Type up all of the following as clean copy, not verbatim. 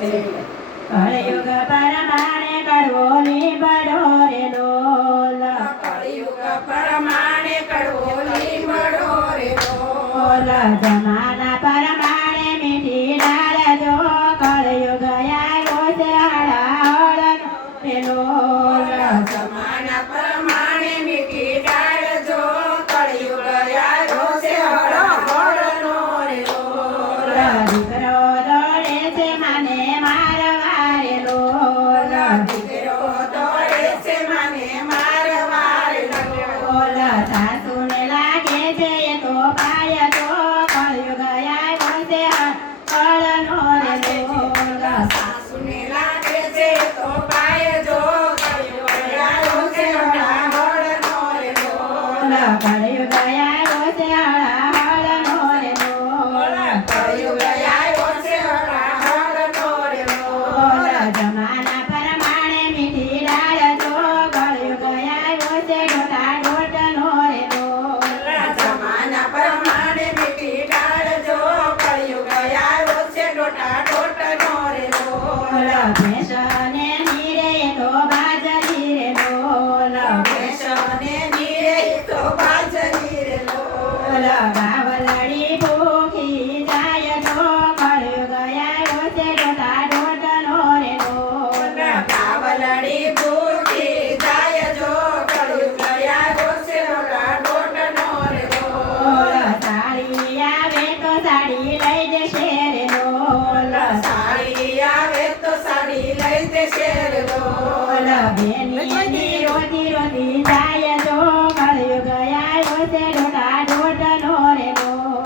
કળયુગ પરમાણે કડવો લીમડો રે ડોલ કળયુગ પરમાણે કડવો લીમડો રે ડોલ જમાના પરમાણે મીઠી ડાળ જો કળયુગ આવ્યો છે હળહળનો રે ડોલ જમાના પ્રમાણે મીઠી ડાળ જો કળયુગ આવ્યો છે હળહળનો રે ડોલ દીકરો દોડે છે માને મારવા રે ડોલ દીકરો દોડે છે માને મારવા રે ડોલ સાસુને લાગે છે એ તો પાય તો કળયુગ આવ્યો છે હળનો રે ડોલ સાસુને લાગે છે તો પાય જો કળયુગ આવ્યો છે હળહળનો રે ડોલ કળયુગ આવ્યો છે હળહળનો રે ડોલ કળયુગ આવ્યો છે હળહળનો રે ડોલ જમાના પરમાણે મીઠી ડાળ જો કળયુગ આવ્યો છે ઢોટા ઢોટનો રે ડોલ જમાના પ્રમાણે મીઠી ડાળ જો કળયુગ આવ્યો છે ડોટા ડોટનો રે ડોલ ભેંસને નીરે તો બાજરી રે ડોલ ભેંસને નીરે તો બાજરી રે ડોલ ગાવલડી ભૂખી જાય તો કળયુગ આવ્યો છે ઢોટા ઢોટનો રે ડોલ કાવલડી ભૂખી જાય જો કળયુગ આવ્યો છે ડોટા ડોટનો રે ડોલ સાડી આવે તો સાડી લઈ જશે રે ડોલ સાડી આવે તો સાડી લઈ દેશે રે ડોલ બેની રોતી રોતી જાય તો કળયુગ આવ્યો છે ઢોટા ઢોટનો રે ડોલ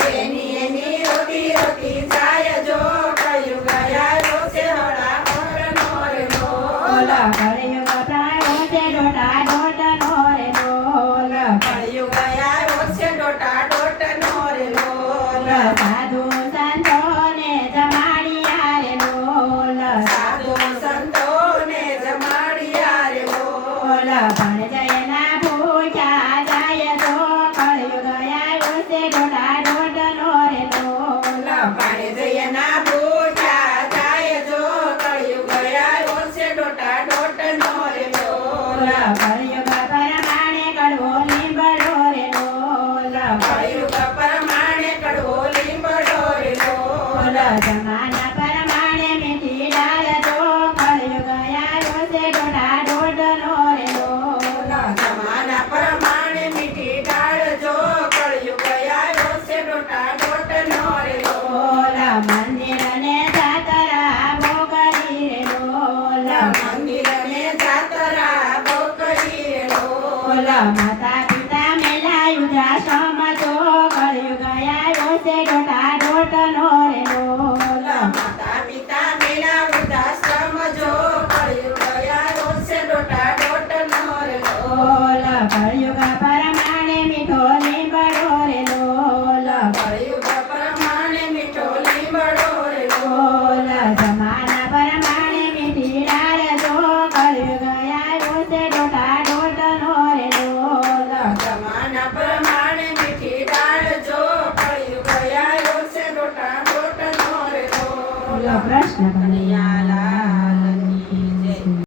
બેની એની રોતી રોતી જાય જો કળયુગ આવ્યો છે હળહળનો રે ડોલ કળયુગ આવ્યો છે ઢોટા ઢોટનો રે ડોલ કળયુગ આવ્યો છે ડોટા ડોટનો રે ડોલ સાધુ સંતોને જમાડિયા રે ડોલ સાધુ સંતોને જમાડિયા રે ડોલ પણ જયના ભૂખ્યા જાય તો કળયુગ આવ્યો છે ઢોટા ઢોટનો રે ડોલ પાણી જયના ભૂખ્યા જાય જો કળયુગ આવ્યો છે ડોટા ડોટનો રે ડોલ કળયુગ પરમાણે કડવો લીમડો રે ડોલ કળયુગ પ્રમાણે કડવો લીમડો રે ડોલ જમાના પરમાણે મીઠી ડાળ જો કળયુગ આવ્યો છે ઢોટા ઢોટનો રે ડોલ જમાના પ્રમાણે મીઠી ડાળ જો કળયુગ આવ્યો છે ડોટા ડોટનો રે ડોલ મંદિરને જાતરા ભોગવી રે ડોલ મંદિરને જાતરા બહુ કરી રે ડોલ માતા પિતા મેલાયું જાસમ તો કળયુગ આવ્યો છે ઢોટા ઢોટનો રે ડોલ માતા પિતા મેલા વૃદ્ધાશ્રમ જો કળયુગ આવ્યો છે ડોટા ડોટનો રે ડોલ કળયુગ પરમાણે મીઠો લીમડો રે ડોલ કળયુગ પ્રમાણે મીઠો લીમડો રે ડોલ જમાના પરમાણે મીઠી ડાળ જો કળયુગ આવ્યો છે ઢોટા ઢોટનો રે ડોલ જમાના પ્રમાણે મીઠી ડાળ જો કળયુગ આવ્યો છે ડોટા ડોટનો રે ડોલ કૃષ્ણ કનૈયા